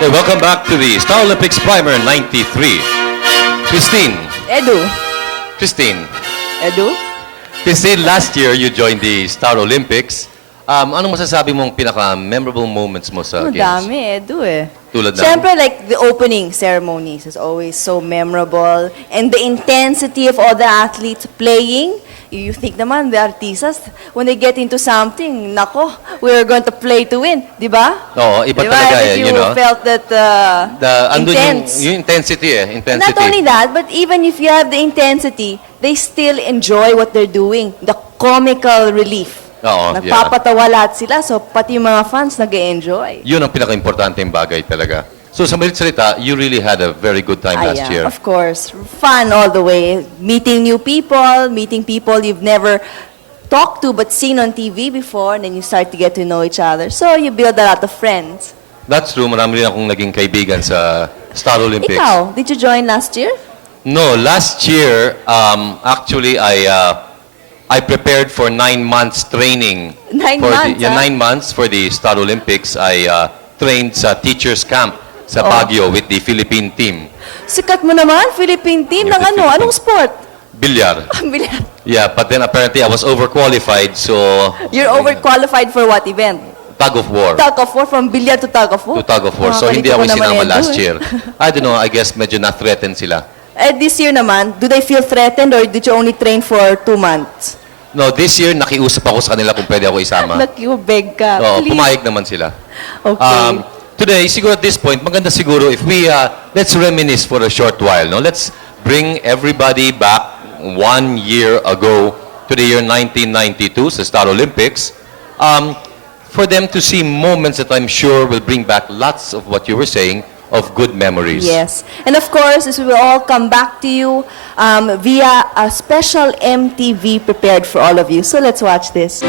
Okay, welcome back to the Star Olympics Primer 93. Christine. Christine. Christine, last year you joined the Star Olympics. Anong masasabi mong pinaka-memorable moments mo sa games? Madami, Tulad ng? Siyempre, like, the opening ceremonies is always so memorable. And the intensity of all the athletes playing. You think naman, the artistas, when they get into something, nako, we're going to play to win. Di ba? Oo, iba Diba? talaga That you know. felt that Andun intense. yung intensity intensity. Not only that, but even if you have the intensity, they still enjoy what they're doing. The comical relief. Oo, Nagpapatawa lahat sila, so pati yung mga fans nag-enjoy. Yun ang pinaka-importanteng bagay talaga. So sa malit salita, you really had a very good time last year. Of course. Fun all the way. Meeting new people you've never talked to but seen on TV before, and then you start to get to know each other. So you build a lot of friends. That's true. Marami rin akong naging kaibigan sa Star Olympics. Ikaw, did you join last year? No, last year, actually, I prepared for 9 months training. 9 months, 9 months for the Star Olympics. I trained sa teachers camp sa Baguio with the Philippine team. Sikat mo naman, Philippine team With ng the ano? Philippine- Anong sport? Bilyar. Bilyar. Yeah, but then apparently I was overqualified, so You're overqualified for what event? tug of war. Tug of war, from billiard to tug of war? To tug of war. So Mga hindi ako kalito ko naman sinama yan last doon. year. I don't know, I guess medyo na-threaten sila. This year naman, do they feel threatened or did you only train for 2 months? No, this year nakiusap ako sa kanila kung pwede ako isama. Nag-beg ka. Oo, Please. pumayag naman sila. Okay. Today, siguro at this point, maganda siguro if we, let's reminisce for a short while, no? Let's bring everybody back 1 year ago to the year 1992 sa Star Olympics, for them to see moments that I'm sure will bring back lots of what you were saying, of good memories. Yes. And of course, this will all come back to you via a special MTV prepared for all of you. So let's watch this.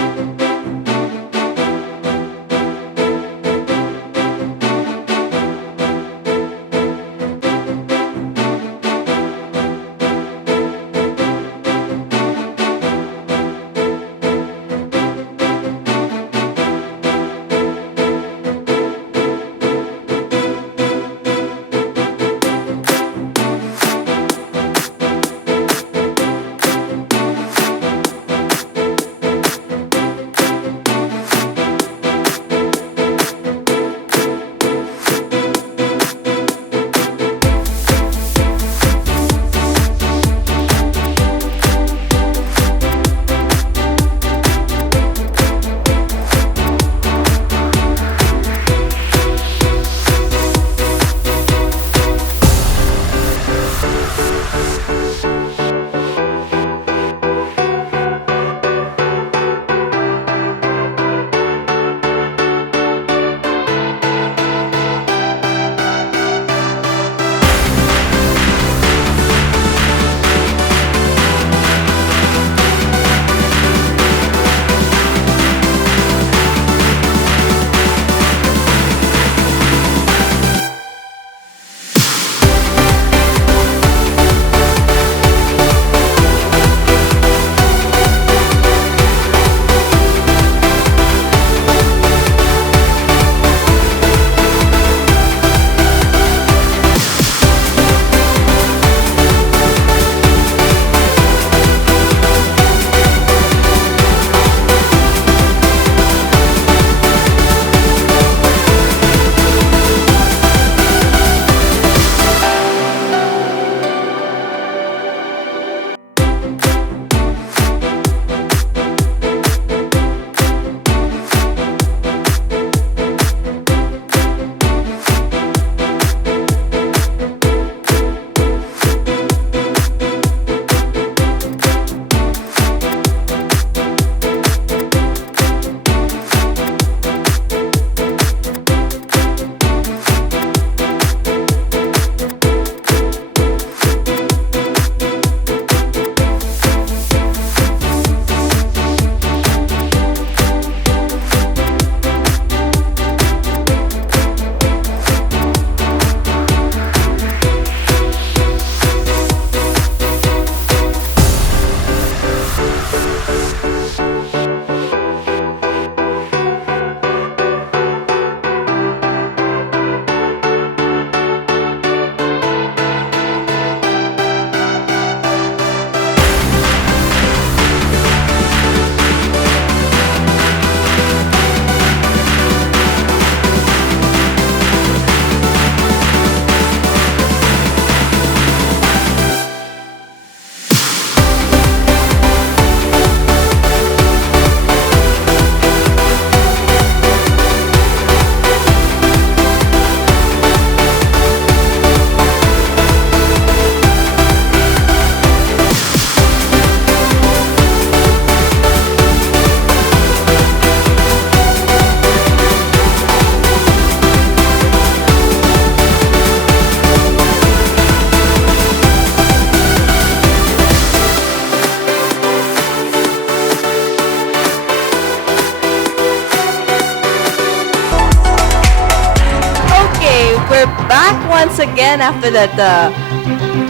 we're back once again after that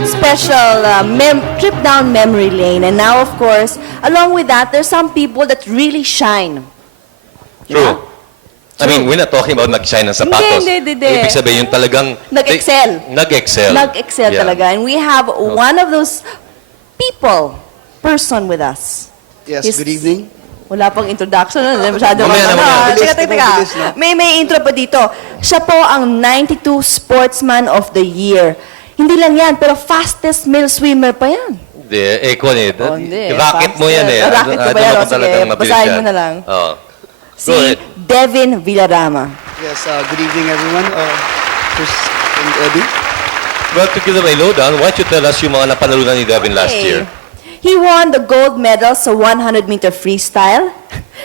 special trip down memory lane. And now, of course, along with that, there's some people that really shine. True. I mean, we're not talking about nag-shine ng sapatos. Hindi. Ibig sabihin yung talagang... Nag-excel. Nag-excel. Nag-excel Yeah. talaga. And we have one of those person with us. Yes, good evening. Wala pang introduction. Masyado Mamaya na, ano. Bilis, Teka. bilis na. May intro pa dito. Siya po ang 92 Sportsman of the Year. Hindi lang yan, pero fastest male swimmer pa yan. Hindi, kung hindi. Racket mo yan eh. Racket ko ba yan? O, sige, basahin mo na lang. Oh. Si Go ahead. Devin Villarama. Yes, good evening everyone. Chris and Eddie. Well, to give them a lowdown, why don't you tell us yung mga napanalunan ni Devin last Okay. year? He won the gold medal sa 100-meter freestyle,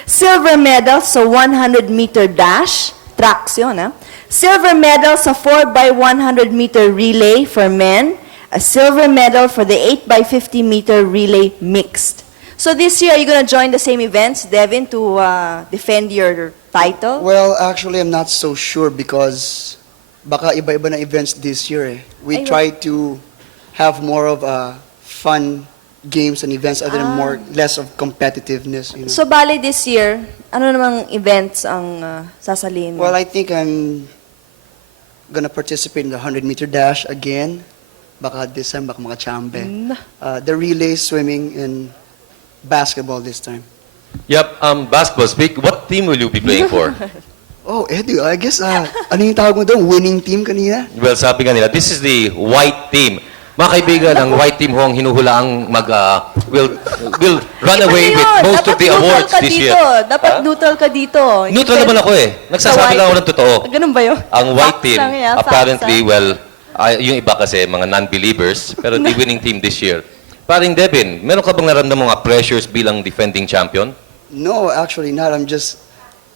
silver medal sa 100-meter dash, tracks yun, ha? Silver medal sa 4x100-meter relay for men, a silver medal for the 8x50-meter relay mixed. So this year, are you going to join the same events, Devin, to defend your title? Well, actually, I'm not so sure because baka iba-iba na events this year. We Ay, try to have more of fun games and events other than less of competitiveness. You know? So bale this year, ano namang events ang sasalin mo? Well, I think I'm gonna participate in the 100-meter dash again. Baka this time, baka makachambe. The relay, swimming, and basketball this time. Yep, basketball speak. What team will you be playing for? Oh, Eddie, I guess, ano yung tawag mo doon? Winning team kanina? Well, sabi nga nila, this is the white team. Mga kaibigan, ang white team ho ang hinuhulaang will run away with most of the awards this year. Dapat neutral ka dito. Neutral naman ako eh. Nagsasabi lang ako ng totoo. Ganun ba yun? Ang white Facts team, lang yan, facts apparently, lang. well, yung iba kasi, mga non-believers, pero the winning team this year. Paring Devin, meron ka bang naramdaman mga pressures bilang defending champion? No, actually not. I'm just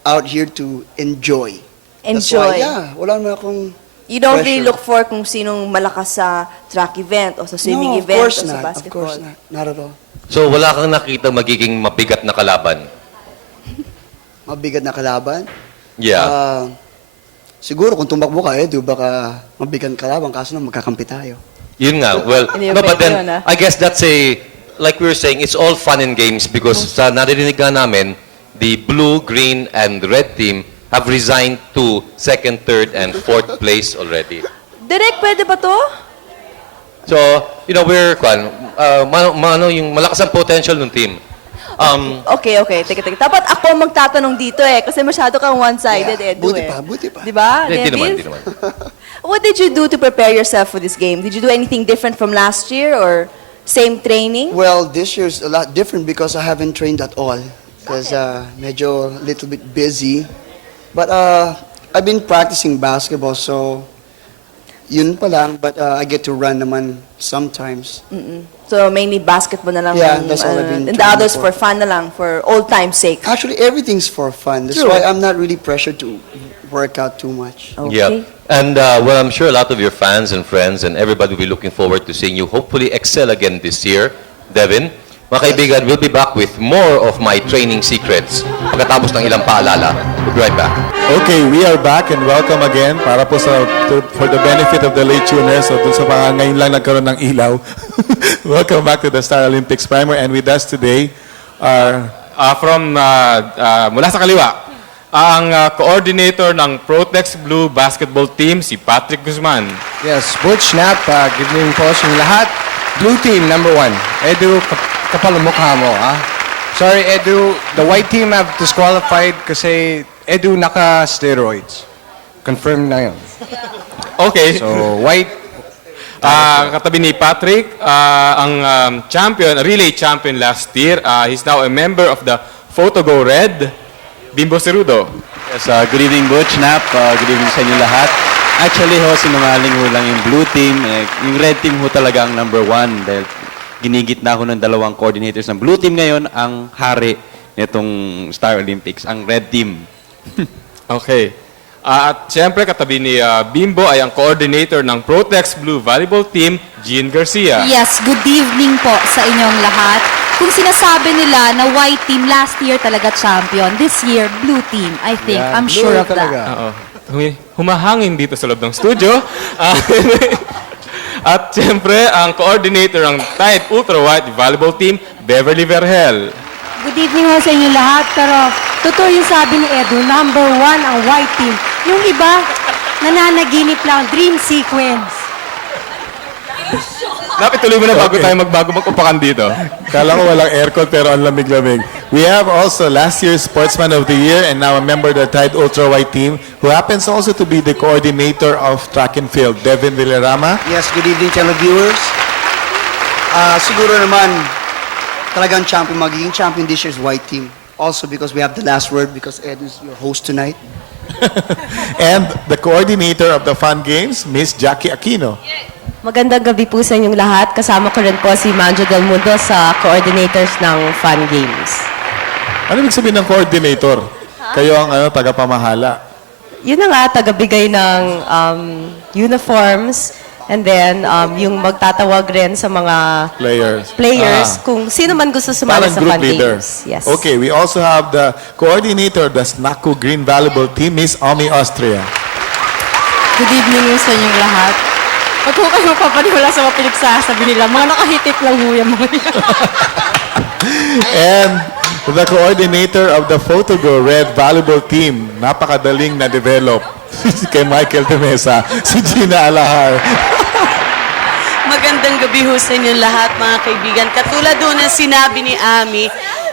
out here to enjoy. That's why, Enjoy. yeah, wala naman akong You don't really pressure. look for kung sinong malakas sa track event o sa swimming no, event o of course sa not. Of basketball. course not. Not at all. So wala kang nakita magiging mabigat na kalaban? Mabigat na kalaban. Yeah. Siguro kung tumakbo ka, Edu, baka mabigat kalaban, kaso na magkakampi tayo. Yun nga. Well, Hindi no, but pwede then, yun, ah. I guess that's like we were saying, it's all fun and games because sa narinig nga namin, the blue, green, and red team have resigned to second, third, and fourth place already. Direk, pwede ba to? So, we're, yung malakas ang potential ng team. Okay. Teka. Dapat ako magtatanong dito eh. Kasi masyado kang one-sided, Yeah, Edu buti eh. pa, buti pa. Diba, Hindi Dennis? naman. What did you do to prepare yourself for this game? Did you do anything different from last year or same training? Well, this year's a lot different because I haven't trained at all. Because medyo little bit busy. But I've been practicing basketball, so yun pa lang. But I get to run naman sometimes. So mainly basketball na lang. Yeah, ang, that's all I've been and the training others for for. fun na lang, for old time's sake. Actually, everything's for fun. That's True. why I'm not really pressured to work out too much. Okay. Yeah. And well, I'm sure a lot of your fans and friends and everybody will be looking forward to seeing you hopefully excel again this year, Devin. Mga kaibigan, we'll be back with more of my training secrets pagkatapos ng ilang paalala. We'll be right back. Okay, we are back and welcome again para po for the benefit of the late tuners o dun sa mga ngayon lang nagkaroon ng ilaw. Welcome back to the Star Olympics Primer and with us today are mula sa kaliwa, ang coordinator ng Protex Blue basketball team, si Patrick Guzman. Yes, Butch Nap, good evening po sa inyo lahat. Blue team, number 1. Edu, kapal ang mukha mo, ha? Sorry, Edu, the white team have disqualified kasi Edu naka-steroids. Confirmed na yun. Okay. So, white, Katabi ni Patrick, ang relay champion last year. He's now a member of the Photo Go Red, Bimbo Cerudo. Yes, good evening, Butch, Nap. Good evening sa inyo lahat. Actually, sinungaling ho lang yung blue team. Yung red team ho talaga ang number 1 dahil ginigit na ako ng dalawang coordinators ng blue team ngayon, ang hari nitong Star Olympics, ang red team. Okay. At siyempre, katabi ni Bimbo ay ang coordinator ng Protex Blue volleyball team, Jean Garcia. Yes, good evening po sa inyong lahat. Kung sinasabi nila na white team last year talaga champion, this year blue team, I think. Yeah, I'm blue sure of talaga. that. Oo. humahangin dito sa loob ng studio. At siyempre, ang coordinator ng Tide Ultra White Volleyball Team, Beverly Verhel. Good evening ho sa inyo lahat, pero totoo yung sabi ni Edu, number 1 ang white team. Yung iba, nananaginip lang, dream sequence. Dapat tuloy mo na bago Okay. tayo mag-upakan dito. Kala ko walang aircon pero ang lamig-lamig. We have also last year's Sportsman of the Year and now a member of the Tide Ultra White team who happens also to be the coordinator of track and field, Devin Villarama. Yes, good evening, channel viewers. Siguro naman, talagang magiging champion this year's white team. Also because we have the last word because Ed is your host tonight. And the coordinator of the Fun Games, Miss Jackie Aquino. Magandang gabi po sa inyong lahat. Kasama ko rin po si Manjo Del Mundo sa coordinators ng Fun Games. Ano ibig sabihin ng coordinator? Kayo ang tagapamahala. Yun na nga, tagabigay ng uniforms and then yung magtatawag rin sa mga Players. kung sino man gusto sumali Parang sa group Fun leader. Games. Yes. Okay, we also have the coordinator of the Snaku Green Volleyball team, Miss Omi Austria. Good evening sa inyong lahat. Huwag ko kayo papaniwala sa mga pinagsasabi nila. Mga nakahitik lang ho yung mga yan. And the coordinator of the Photogo Red Volleyball team, napakadaling na-develop. Kay Michael Temesa, si Gina Alahar. Magandang gabi ho sa inyong lahat, mga kaibigan. Katulad ho na sinabi ni Ami,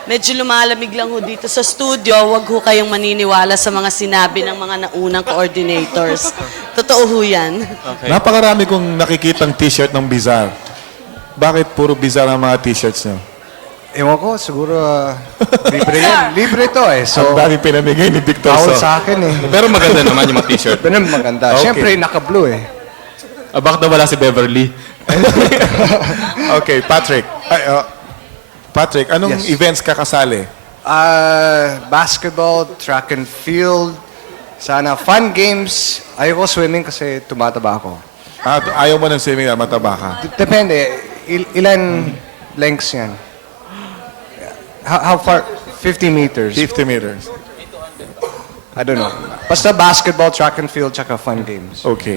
medyo lumalamig lang ho dito sa studio. Huwag ho kayong maniniwala sa mga sinabi ng mga naunang coordinators. Totoo ho yan. Napakarami kong nakikitang t-shirt ng Bizarre. Bakit puro Bizarre ang mga t-shirts niyo? Ewan ko, siguro libre yan. Libre to eh. So, ang dami pinamigay ni Victor bawal So. sa akin eh. Pero maganda naman yung mga t-shirt. Pero maganda. Okay. Siyempre, naka-blue eh. Bakit na wala si Beverly? Okay, Patrick. Patrick, anong Yes. events ka kasali? Basketball, track and field, sana fun games. Ayoko swimming kasi tumataba ako. Ayaw mo ng swimming, mataba ka. Depende. Ilan lengths yan? How far? 50 meters. 50 meters. I don't know. Basta basketball, track and field, tsaka fun games. Okay.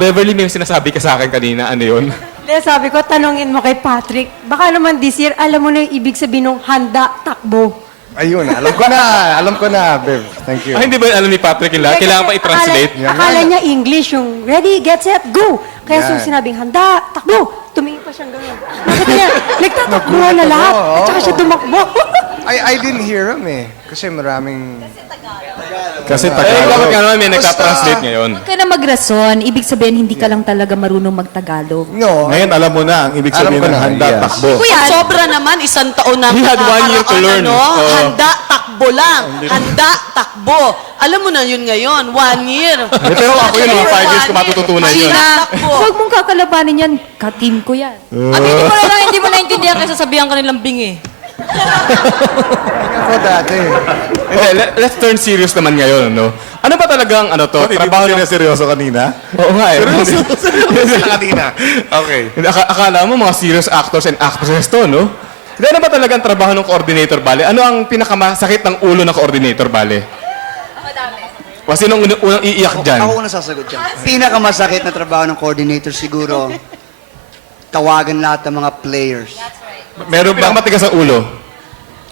Beverly, may sinasabi ka sa akin kanina. Ano yun? Hindi, sabi ko, tanongin mo kay Patrick, baka naman this year, alam mo na yung ibig sabihin ng handa, takbo. Ayun, alam ko na. Alam ko na, Bev. Thank you. Hindi ba alam ni Patrick yung lahat? Kailangan pa i-translate? Akala niya English, yung ready, get set, go. Kaya Yan. sinabing handa, takbo. Tumingin pa siyang gano'n. Bakit niya? Nagtatakbo na lahat. At saka siya tumakbo. I didn't hear him eh. Kasi maraming... Kasi Eh, bakit Tagalog. nga naman may nagka-translate ngayon? Huwag ka na magrason. Ibig sabihin, hindi ka lang talaga marunong magtagalog. No. Ngayon, alam mo na ang ibig sabihin Alam ko ng na, handa, yes. takbo. Kuya, sobra naman, isang taon na He had 1 year to learn. Oo. Handa, takbo lang. Handa, takbo. Alam mo na yun ngayon, 1 year. Pero ako yun, mga 5 years ko matututunan yun. Handa, takbo. Huwag mong kakalabanin yan. Ka-team ko yan. At hindi mo na lang, hindi mo naintindihan kasi sabihan ka nilang bingi. Ako dati. Hindi, let's turn serious naman ngayon, no? Ano ba talagang, Hindi trabaho ba ng... seryoso kanina? Oo nga eh. Seryoso na kanina. Okay. Hindi, akala mo mga serious actors and actresses to, no? Hindi, ano ba talagang trabaho ng coordinator, Bale? Ano ang pinakamasakit ng ulo ng coordinator, Bale? O sinong unang iiyak dyan? Ako na sasagot dyan. Pinakamasakit na trabaho ng coordinator siguro, tawagan lahat ng mga players. Meron ba matigas ang ulo?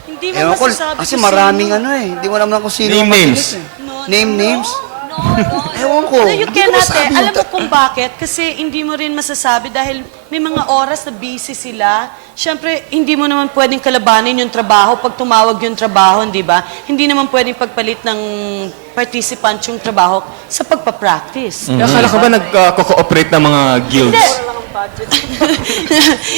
Hindi mo Ewan ko, masasabi kasi kung maraming sino. ano eh. Hindi mo naman kung sino Name ang names. matigas eh. Name names? Ewan ko. You Hindi ko cannot masabi eh. yun. Alam mo kung bakit? Kasi hindi mo rin masasabi dahil may mga oras na busy sila. Siyempre, hindi mo naman pwedeng kalabanin yung trabaho pag tumawag yung trabaho, di ba? Hindi naman pwedeng pagpalit ng participant yung trabaho sa pagpa-practice. Akala ka ba nag-cooperate ng mga guilds?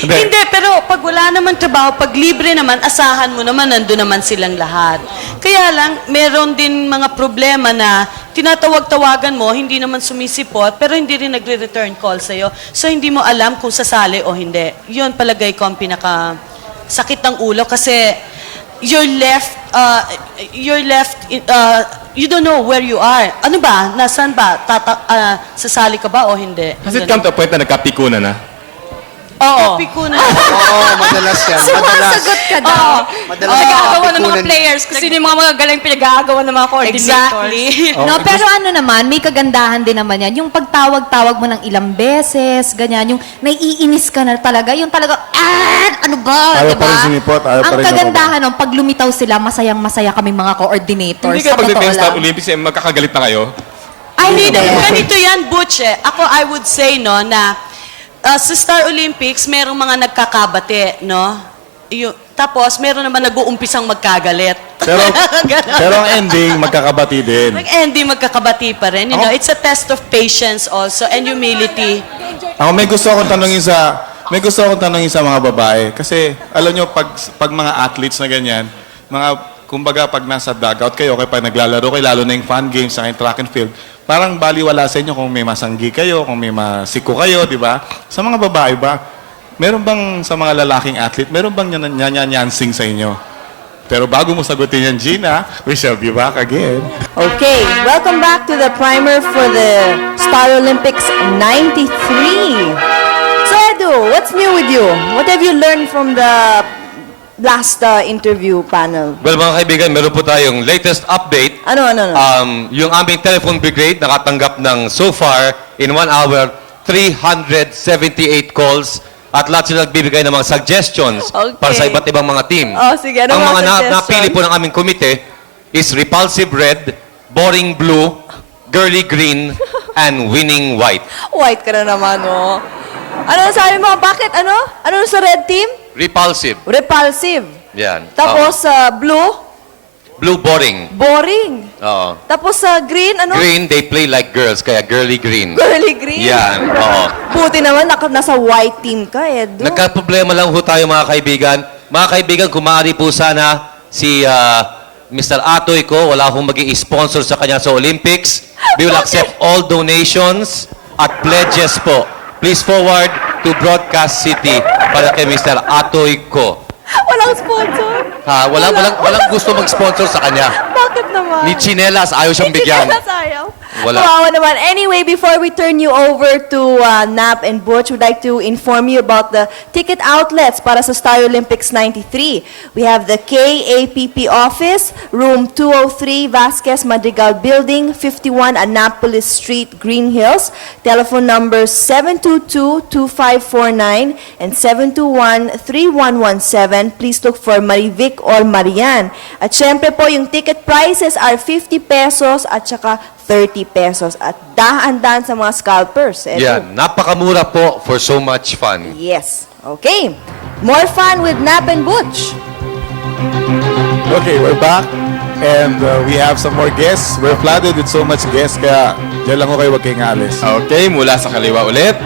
Hindi, pero pag wala naman trabaho, pag libre naman, asahan mo naman, nandun naman silang lahat. Kaya lang, meron din mga problema na tinatawag-tawagan mo, hindi naman sumisipot, pero hindi rin nagre-return call sa'yo. So, hindi mo alam kung sasali o hindi. Yun palagay ko ang pinaka-sakit ng ulo kasi you're left, you don't know where you are. Ano ba? Nasaan ba? Sasali ka ba o hindi? Has it come to a point na nagkapikunan na? Oo. Napikunan. Oo, madalas yan. Madalas. Sumasagot ka daw. Madalas Nag-aagawa ng mga napikunan. players kung sino yung mga magagaling pinag-aagawa ng mga coordinators. Exactly. No, pero ano naman, may kagandahan din naman yan. Yung pagtawag-tawag mo ng ilang beses, ganyan, yung naiinis ka na talaga, yung talaga, ano ba, Ayaw diba? pa rin sumipot, ayaw pa Ang rin kagandahan nun, pag lumitaw sila, masayang-masaya kaming mga coordinators. Hindi kayo Sa totoo pagdating sa Star lang. Olympics, eh, magkakagalit na kayo? Ay, Hindi hindi. naman ganito yan, Butch. Ako, I would say, no, na sa Star Olympics, merong mga nagkakabate, no? Tapos, meron naman nag-uumpisang magkagalit. Pero ang ending, magkakabati din. Mag-ending magkakabati pa rin. You know, it's a test of patience also and humility. Ako may gusto akong tanongin sa mga babae kasi alam nyo pag mga athletes na ganyan, kumbaga pag nasa dugout kayo, pag naglalaro kayo, lalo na yung fun games sa track and field, parang baliwala sa inyo kung may masanggi kayo, kung may masiko kayo, di ba? Sa mga babae ba, meron bang sa mga lalaking athlete, meron bang nyanyansing sa inyo? Pero bago mo sagutin yan, Gina, we shall be back again. Okay, welcome back to the primer for the Star Olympics 93. So Edu, what's new with you? What have you learned from the last interview panel? Well, mga kaibigan, meron po tayong latest update. Ano? Yung aming telephone brigade nakatanggap ng so far in 1 hour 378 calls at lahat sila nagbibigay ng mga suggestions Okay. para sa iba't ibang mga team. Oh, sige, ano Ang mga mga suggestion? napili po ng aming komite is repulsive red, boring blue, girly green, and winning white. White ka na naman, oh. Ano sabi mo? Bakit? Ano? Ano sa red team? Repulsive. Repulsive. Yan. Tapos blue, Blue, boring. boring. Oo. Tapos green, ano? Green, they play like girls, kaya girly green. Girly green. Yan. Oo. Buti naman nasa white team ka, Edu. Nagka-problema lang ho tayo mga kaibigan. Mga kaibigan, kung maaari po sana si Mr. Atoy ko, wala akong mag-i-sponsor sa kanya sa Olympics. We will accept all donations at pledges po. Please forward to Broadcast City para kay Mr. Atoy ko. Walang sponsor. Walang gusto mag-sponsor sa kanya. Bakit naman? Ni Chinelas, ayaw siyang bigyan. Ayaw. Wala. Kawawa naman. Anyway, before we turn you over to Nap and Butch, we'd like to inform you about the ticket outlets para sa Star Olympics 93. We have the KAPP office, room 203, Vasquez Madrigal Building, 51 Annapolis Street, Green Hills. Telephone numbers 722-2549 and 721-3117. Please look for Marivic or Marian. At syempre po, yung ticket prices are 50 pesos at saka 30 pesos. At dahan-dahan sa mga scalpers. Edu. Yan. Napakamura po for so much fun. Yes. Okay. More fun with Nap and Butch. Okay, we're back. And we have some more guests. We're flooded with so much guests, kaya dyan lang ko kayo, huwag kayong alis. Okay, mula sa kaliwa ulit.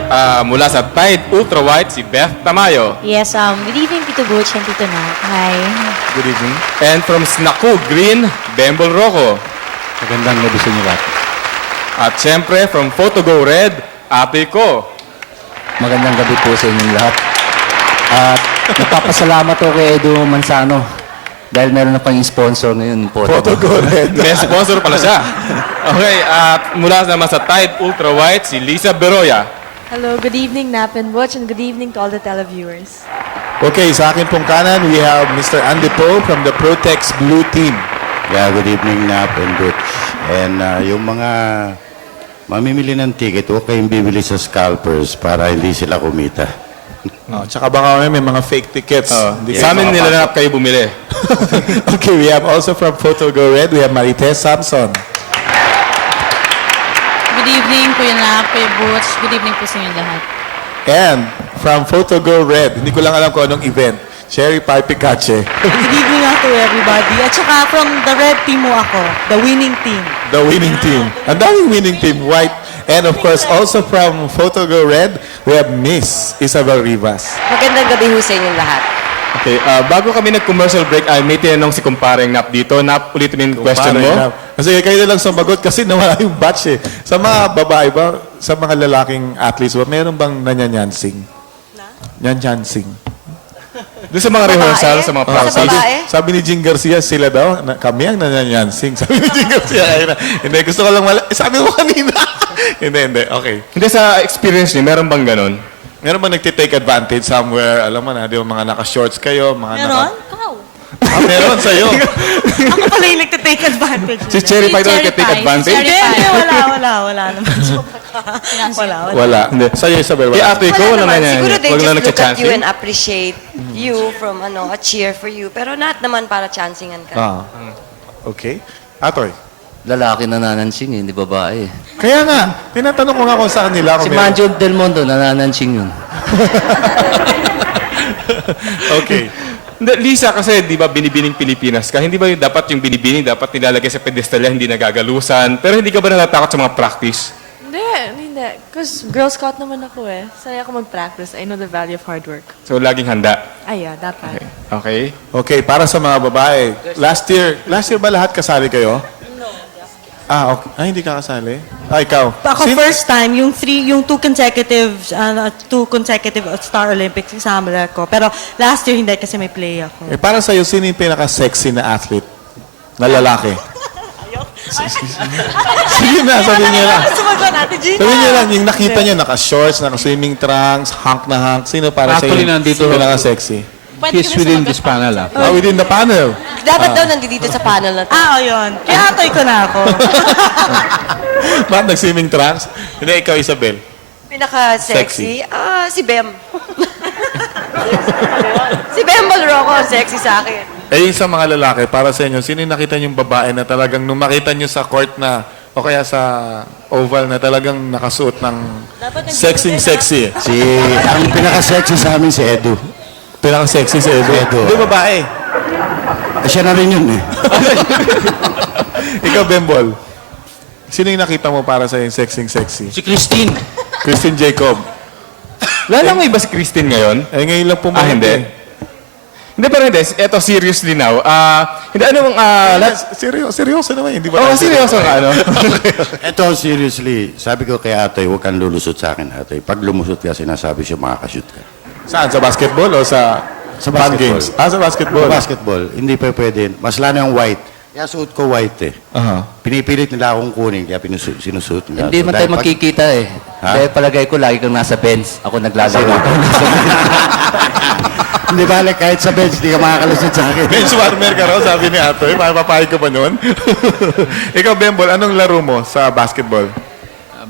Mula sa Tide Ultra White, si Beth Tamayo. Yes, good evening, Tito Butch and Tito Nat. Hi. Good evening. And from Snaku Green, Bembol Rocco. Magandang gabi sa inyo lahat. At syempre, from Photogo Red, Ate Ko. Magandang gabi po sa inyong lahat. At nagpapasalamat ako kay Edu Manzano dahil meron na pang sponsor ngayon po. May sponsor pala siya. Okay, at mula naman sa Tide Ultra White, si Lisa Beroya. Hello, good evening, Nap and Butch, and good evening to all the televiewers. Okay, sa akin pong kanan, we have Mr. Andy Poe from the Protex Blue Team. Yeah, good evening, Nap and Butch. And yung mga mamimili ng ticket, huwag kayong bibili sa scalpers para hindi sila kumita. Tsaka baka may mga fake tickets. Hindi Sa amin kayo nilalanap kayo bumili. makapasok. Okay, we have also from Photogo Red, we have Marites Samson. Good evening, Kuya Nap, Kuya Butch. Good evening po sa inyo lahat. And from Photogo Red, hindi ko lang alam kung anong event, Sherry Pai Picache, Good evening to everybody. At saka from the red team mo ako, the winning team. the winning team. Ang daming winning team, white. And of course, also from Photogo Red, we have Miss Isabel Rivas. Magandang gabi ho sa inyong lahat. Okay, bago kami nag-commercial break, may tinanong si kumparing Nap dito. Nap, ulitin mo yung question mo. Kasi kayo na lang sumagot kasi nawala yung batch eh. Sa mga babae ba, sa mga lalaking athletes ba, meron bang nanyanyansing? Nyanyansing. Doon sa mga rehearsal, sa mga practice. Sabi ni Jing Garcia, sila daw, kami ang nanyanyansing. Sabi ni Jing Garcia, hindi, gusto ko lang sabi mo kanina. hindi, okay. Hindi sa experience niyo, meron bang ganun? Meron ba nagtitake advantage somewhere? Alam mo na, di ba mga naka-shorts kayo, mga Meron? meron sa'yo. Ako pala yung nagtitake advantage. Si Cherry Pie daw nagka-take advantage. Hindi, wala naman. Wala. Wala. Hindi. Sa'yo, Isabel, Kaya wala. ate ko, wala na yan. Siguro they Wala na just look at you nagcha-chancing. and appreciate you from a cheer for you. Pero not naman para chancingan ka. Ah. Okay. Atoy. Lalaki nananansing, hindi babae. Kaya nga, tinatanong ko nga kung sa kanila. Si Kung meron- Manjo Del Mundo, nananansing yun. Okay. Hindi, Lisa, kasi di ba binibining Pilipinas ka? Hindi ba yung dapat yung binibining, dapat nilalagay sa pedestal yan, hindi nagagalusan? Pero hindi ka ba natatakot sa mga practice? Hindi. Because Girl Scout naman ako eh. Sanay ako mag-practice. I know the value of hard work. So, laging handa. Ay, yeah, dapat. Okay? Okay, para sa mga babae. Last year ba lahat kasali kayo? Ah, okay. Ay, hindi ka kasali? Ah, ikaw. Ako first time, yung two consecutive Star Olympics kasama ko. Pero last year hindi kasi may play ako. Eh, para sa'yo, sino yung pinaka-sexy na athlete? Na lalaki? Sige na, sabihin niyo lang. Sumagot natin, Gina. Sabihin niyo lang, yung nakita niyo, naka-shorts, naka-swimming trunks, hunk na hunk. Sino para sa'yo yung pinaka-sexy? He's within this panel. Ah, within the panel. Dapat daw nandito sa panel na to. O yun. Kaya atoy ko na ako. Bakit nag-swimming trunks? Hindi, ikaw, Isabel. Pinaka-sexy? Si Bem. Si Bem Balroco, sexy sa akin. Eh, yung sa mga lalaki, para sa inyo, sino yung nakita niyong babae na talagang nung makita niyo sa court na, o kaya sa oval na talagang nakasuot ng sexy? Ang pinaka-sexy sa amin si Edu. Pinaka-sexy si Edu. Edu. Hindi, babae. Siya na rin yun eh. Ikaw, Bembol. Sino yung nakita mo para sa yung sexy? Si Christine. Christine Jacob. Lala mo iba si Christine ngayon? Eh, ngayon lang pumunta. Hindi. Hindi, pero hindi. Eto, seriously now. Hindi, Seryoso naman, hindi ba? Oo, seryoso nga, ano? Ito, seriously, sabi ko kay Atoy, huwag kang lulusot sa akin, Atoy. Pag lumusot ka, sinasabi siya makakashoot ka. Saan? Sa basketball o sa fan basketball. games? Ah, sa basketball. Sa basketball, hindi pa pwede. Mas lalo yung white. Kaya suot ko white eh. Aha. Pinipilit nila akong kunin, kaya sinusuot nila. Hindi So, man dahil tayo pag- magkikita eh. Ha? Dahil palagay ko, lagi kang nasa bench. Ako naglalaro. Hindi bale, kahit sa bench, hindi ka makakalusot sa akin. Bench warmer ka raw, sabi ni Atoy. Papapahid ka pa nun. Ikaw, Bembol, anong laro mo sa basketball?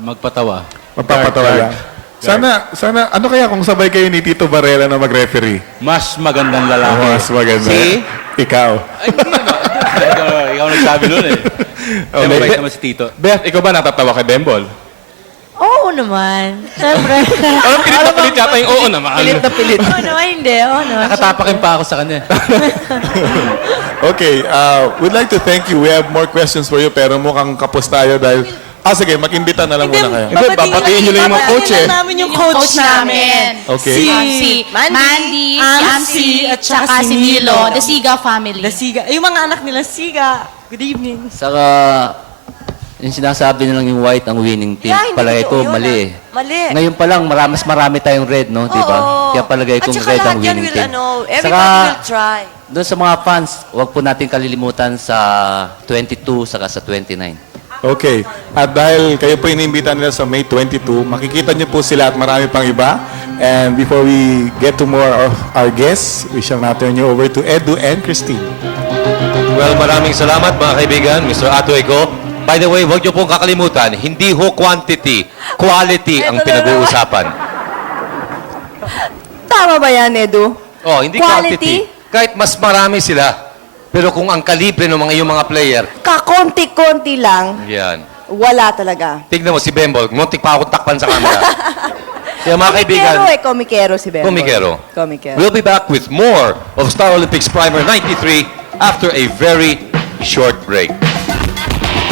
Magpatawa. Magpapatawa lang. Sana, ano kaya kung sabay kayo ni Tito Barrera na mag-referee? Mas magandang lalaki. Mas maganda. Si? Ikaw. Ay, hindi naman. Ikaw nagsabi nun eh. Okay. Mabait naman si Tito. Beth, ikaw ba natatawa kay Bembol? Oo naman. Siyempre. Parang pilit na pilit yata yung oo naman. Pilit na pilit. Oo naman, hindi. Oo naman. Nakatapakin pa ako sa kanya. Okay, we'd like to thank you. We have more questions for you, pero mukhang kapos tayo dahil... sige, mag-imbita na lang muna kayo. Hindi, babatiin nyo lang yung mga coach eh. Babatiin lang namin yung coach namin. Okay. Si Mandy, si Amsi, at saka si Milo, the Siga family. The Siga. Yung mga anak nila, Siga. Good evening. Saka, yung sinasabi nilang yung white ang winning team. Yeah, hindi Palagay totoo ko, yun, mali eh. Mali. Ngayon pa lang, mas marami tayong red, no? Di ba? Oo. Kaya palagay At kong saka red ang lahat yan winning will, team. everybody will try. Doon sa mga fans, huwag po natin kalilimutan sa 22 saka sa 29. Okay. At dahil kayo po iniimbita nila sa May 22, makikita niyo po sila at marami pang iba. And before we get to more of our guests, we shall now turn you over to Edu and Christine. Well, maraming salamat mga kaibigan, Mr. Atoy ko. By the way, huwag niyo pong kakalimutan, hindi ho quantity, quality ang pinag-uusapan. Tama ba yan, Edu? Oh, hindi quantity. Kahit mas marami sila. Pero kung ang kalibre ng yung mga player, Kakonti-konti lang, yan. wala talaga. Tignan mo si Bembol, muntik pa ako takpan sa camera. Kaya mga kaibigan, Komikero si Bembol. Komikero. We'll be back with more of Star Olympics Primer 93 after a very short break.